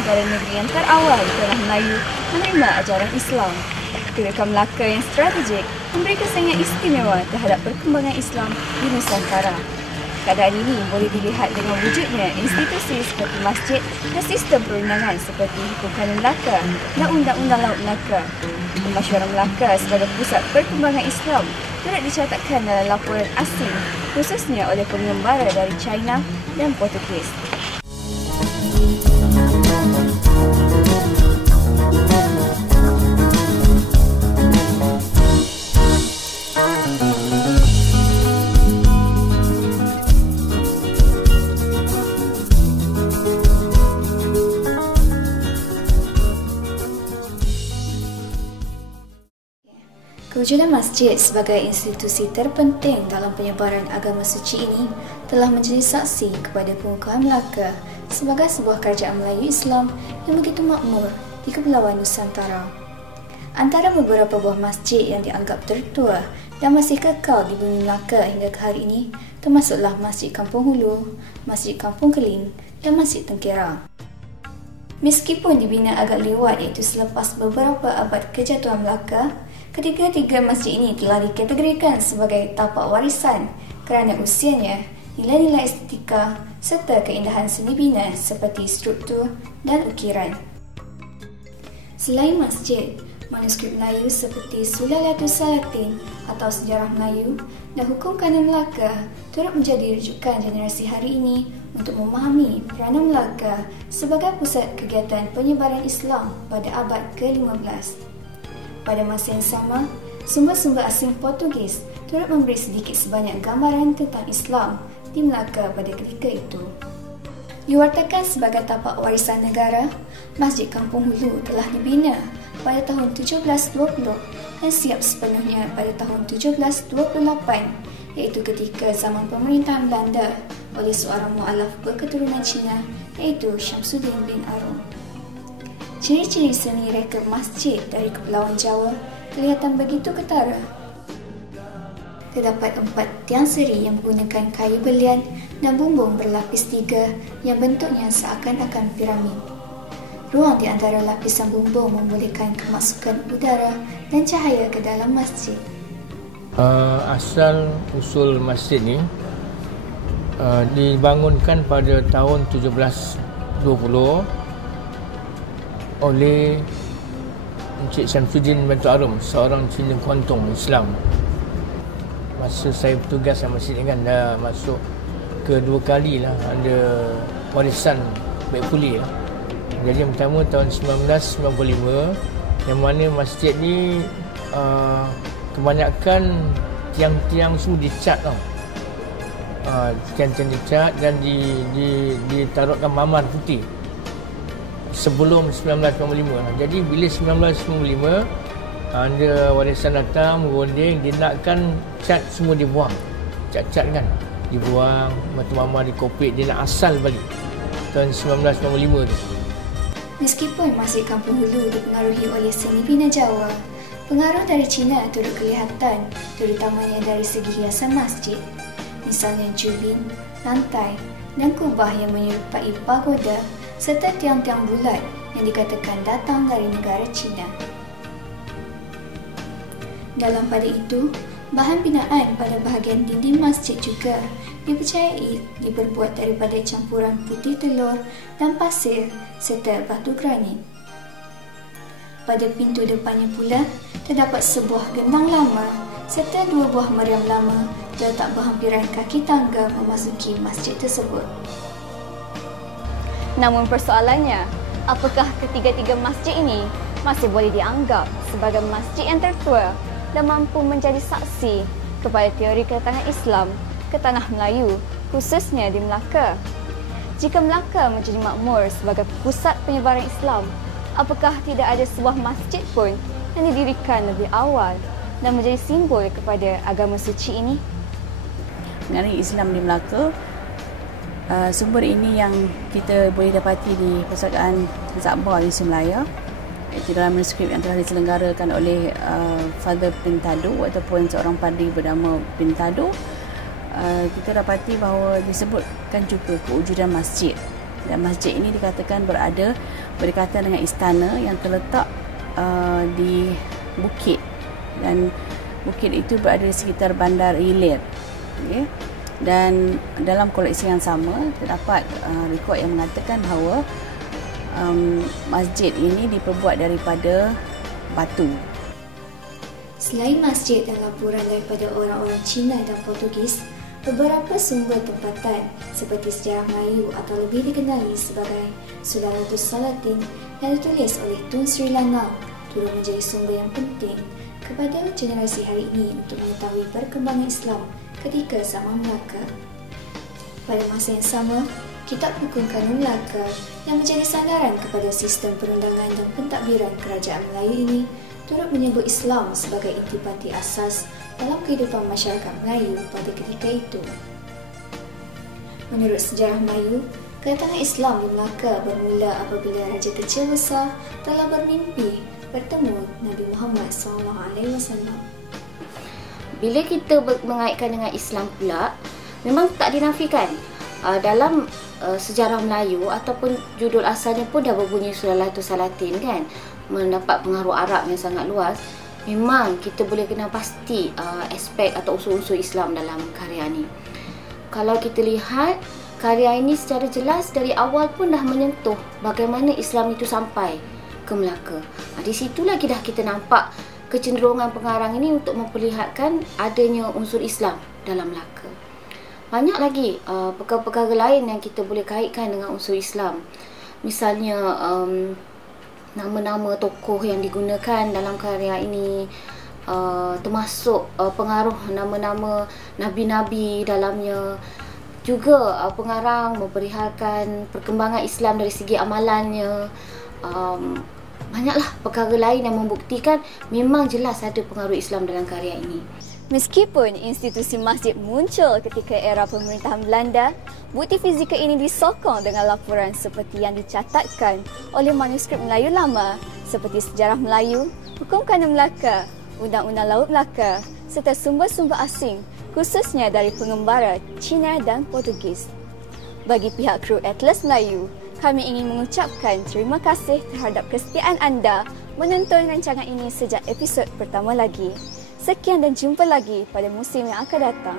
antara negeri yang terawal di tanah Melayu menerima ajaran Islam. Kedudukan Melaka yang strategik memberi kesan yang istimewa terhadap perkembangan Islam di Nusantara. Keadaan ini boleh dilihat dengan wujudnya institusi seperti masjid dan sistem perundangan seperti Hukum Kanun Melaka dan Undang-Undang Laut Melaka. Kemasyhuran Melaka sebagai pusat perkembangan Islam turut dicatatkan dalam laporan asing khususnya oleh pengembara dari China dan Portugis. Kewujudan masjid sebagai institusi terpenting dalam penyebaran agama suci ini telah menjadi saksi kepada pengukuhan Melaka sebagai sebuah kerajaan Melayu Islam yang begitu makmur di Kepulauan Nusantara. Antara beberapa buah masjid yang dianggap tertua dan masih kekal di bumi Melaka hingga ke hari ini termasuklah Masjid Kampung Hulu, Masjid Kampung Keling dan Masjid Tengkera. Meskipun dibina agak lewat iaitu selepas beberapa abad kejatuhan Melaka, ketiga-tiga masjid ini telah dikategorikan sebagai tapak warisan kerana usianya, nilai-nilai estetika serta keindahan seni bina seperti struktur dan ukiran. Selain masjid, manuskrip Melayu seperti Sulalatus Salatin atau Sejarah Melayu dan Hukum Kanun Melaka turut menjadi rujukan generasi hari ini untuk memahami peranan Melaka sebagai pusat kegiatan penyebaran Islam pada abad ke-15. Pada masa yang sama, sumber-sumber asing Portugis turut memberi sedikit sebanyak gambaran tentang Islam di Melaka pada ketika itu. Diwartakan sebagai tapak warisan negara, Masjid Kampung Hulu telah dibina pada tahun 1720 dan siap sepenuhnya pada tahun 1728, iaitu ketika zaman pemerintahan Belanda oleh seorang mu'alaf berketurunan Cina iaitu Syamsuddin bin Arum. Ciri-ciri seni reka masjid dari Kepulauan Jawa kelihatan begitu ketara. Terdapat 4 tiang seri yang menggunakan kayu belian dan bumbung berlapis 3 yang bentuknya seakan-akan piramid. Ruang di antara lapisan bumbung membolehkan kemasukan udara dan cahaya ke dalam masjid. Asal usul masjid ni dibangunkan pada tahun 1720 oleh Encik Syamsuddin bin Arum, seorang Cina Kuantung Islam. Masa saya bertugas dalam masjid ni kan dah masuk kedua kali lah ada warisan baik pulih lah. Jadi yang pertama tahun 1995 yang mana masjid ni kebanyakan tiang-tiang semua dicat tau. Tiang-tiang dicat dan ditaruhkan mamar putih sebelum 1995. Jadi bila 1995 ada warisan datang berunding, dia nakkan cat semua dibuang. Cat-cat kan dibuang, batu mamar dikopik, dia nak asal balik tahun 1995 tu. Meskipun Masjid Kampung Hulu dipengaruhi oleh seni bina Jawa, pengaruh dari Cina turut kelihatan, terutamanya dari segi hiasan masjid. Misalnya jubin, lantai dan kubah yang menyerupai pagoda serta tiang-tiang bulat yang dikatakan datang dari negara Cina. Dalam pada itu, bahan binaan pada bahagian dinding masjid juga dipercayai diperbuat daripada campuran putih telur dan pasir serta batu granit. Pada pintu depannya pula, terdapat sebuah gendang lama serta 2 buah meriam lama terletak berhampiran kaki tangga memasuki masjid tersebut. Namun persoalannya, apakah ketiga-tiga masjid ini masih boleh dianggap sebagai masjid yang tertua dan mampu menjadi saksi kepada teori kedatangan Islam ke tanah Melayu, khususnya di Melaka? Jika Melaka menjadi makmur sebagai pusat penyebaran Islam, apakah tidak ada sebuah masjid pun yang didirikan lebih awal dan menjadi simbol kepada agama suci ini? Mengenai Islam di Melaka, sumber ini yang kita boleh dapati di Perpustakaan Zakbar di Semelaya, iaitu dalam manuskrip yang telah diselenggarakan oleh Father Pintado ataupun seorang padri bernama Pintado. Kita dapati bahawa disebutkan juga kewujudan masjid, dan masjid ini dikatakan berada berdekatan dengan istana yang terletak di bukit, dan bukit itu berada di sekitar Bandar Ilir. Okay. Dan dalam koleksi yang sama terdapat rekod yang mengatakan bahawa masjid ini diperbuat daripada batu. Selain masjid dan laporan daripada orang-orang Cina dan Portugis, beberapa sumber tempatan seperti sejarah Melayu atau lebih dikenali sebagai Sularatus Salatin yang ditulis oleh Tun Sri Lanang turut menjadi sumber yang penting kepada generasi hari ini untuk mengetahui perkembangan Islam ketika zaman Melaka. Pada masa yang sama, kitab hukum kanun Melaka yang menjadi sandaran kepada sistem perundangan dan pentadbiran kerajaan Melayu ini turut menyebut Islam sebagai intipati asas dalam kehidupan masyarakat Melayu pada ketika itu. Menurut sejarah Melayu, kedatangan Islam di Melaka bermula apabila Raja Kecil Besar telah bermimpi bertemu Nabi Muhammad SAW. Bila kita mengaitkan dengan Islam pula, memang tak dinafikan dalam sejarah Melayu ataupun judul asalnya pun dah berbunyi Sularatus Salatin kan, mendapat pengaruh Arab yang sangat luas. Memang kita boleh kenal pasti aspek atau unsur-unsur Islam dalam karya ini. Kalau kita lihat, karya ini secara jelas dari awal pun dah menyentuh bagaimana Islam itu sampai ke Melaka. Di situ lagi dah kita nampak kecenderungan pengarang ini untuk memperlihatkan adanya unsur Islam dalam Melaka. Banyak lagi perkara-perkara lain yang kita boleh kaitkan dengan unsur Islam. Misalnya nama-nama tokoh yang digunakan dalam karya ini, termasuk pengaruh nama-nama nabi-nabi dalamnya. Juga pengarang memperlihatkan perkembangan Islam dari segi amalannya. Banyaklah perkara lain yang membuktikan memang jelas ada pengaruh Islam dalam karya ini. Meskipun institusi masjid muncul ketika era pemerintahan Belanda, bukti fizikal ini disokong dengan laporan seperti yang dicatatkan oleh manuskrip Melayu lama seperti Sejarah Melayu, Hukum Kanun Melaka, Undang-Undang Laut Melaka serta sumber-sumber asing khususnya dari pengembara Cina dan Portugis. Bagi pihak kru Atlas Melayu, kami ingin mengucapkan terima kasih terhadap kesetiaan anda menonton rancangan ini sejak episod pertama lagi. Sekian dan jumpa lagi pada musim yang akan datang.